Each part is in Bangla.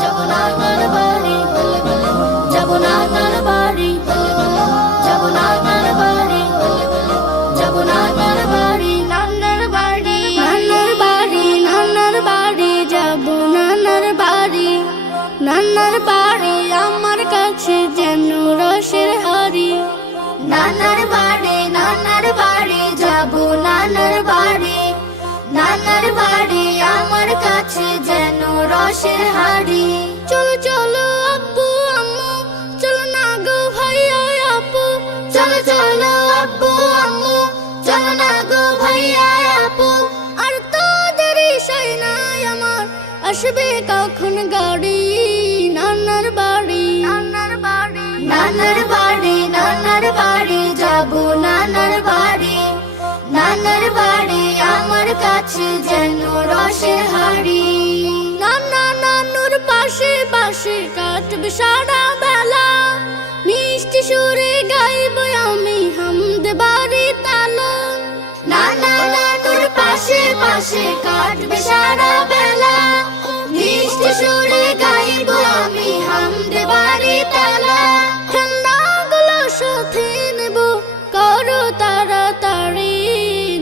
যাব নানার বাড়ি, যাব নানার বাড়ি, যাব নানার বাড়ি, যাব নানার বাড়ি, নানার বাড়ি, নানার বাড়ি, নানার বাড়ি, যাব নানার বাড়ি, নানার বাড়ি আমার কাছে যেন রসের হাড়ি। নানার বাড়ি, নানার বাড়ি, যাব নানার বাড়ি, নানার বাড়ি আমার কাছে যেন রসের হাড়ি। চলো চলো আব্বু আম্মু, চলো না গো ভাইয়া আপু, চলো চলো আব্বু আম্মু, চলো না গো ভাইয়া আপু। আর তোদের ইশাই নাই আমার, আসবে কখন গাড়ি। নানার বাড়ি, নানার বাড়ি, নানার বাড়ি, নানার বাড়ি, যাব নানার বাড়ি, নানার বাড়ি আমার কাছে যেন রসের হাড়ি। নানা নানুর পাশে পাশে কাটবে সারা বেলা, মিষ্টি সুরে গাইব আমি হামদ বাড়ি তালা। নানা নানুর পাশে পাশে কাটবে সারা বেলা, মিষ্টি সুরে গাইব আমি হামদ বাড়ি তালা। খেলনাগুলো সাথে নেব, করো তাড়াতাড়ি।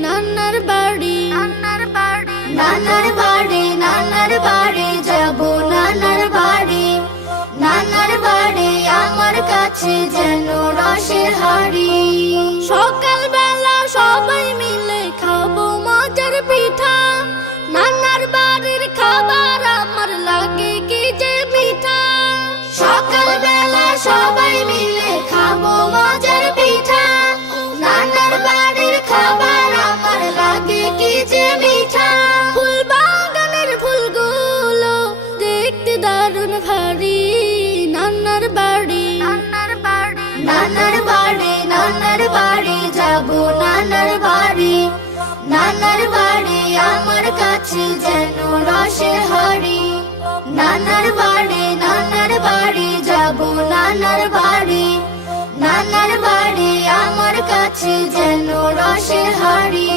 নানার বাড়ি, নানার বাড়ি, নানার বাড়ি, নানার বাড়ি, যাব নানার বাড়ি, নানার বাড়ি আমার কাছে যেন রসের হাড়ি। সকাল বেলা সবাই মিলে খাবো মজার পিঠা, নানার বাড়ির খাবার আমার লাগে কি যে মিঠা। সকাল বেলা সবাই মিলে খাবো মজার পিঠা, নানার বাড়ির খাবার আমার লাগে কি যে মিঠা। ফুল বাগানের ফুলগুলো দেখতে দারুণ ভারী। নানার বাড়ি, নানার বাড়ি, নানার বাড়ি, নানার বাড়ি, যাব নানার বাড়ি, নানার বাড়ি আমার কাছে যেন রসের হাড়ি। নানার বাড়ি, নানার বাড়ি, যাব নানার বাড়ি, নানার বাড়ি আমার কাছে যেন রসের হাড়ি।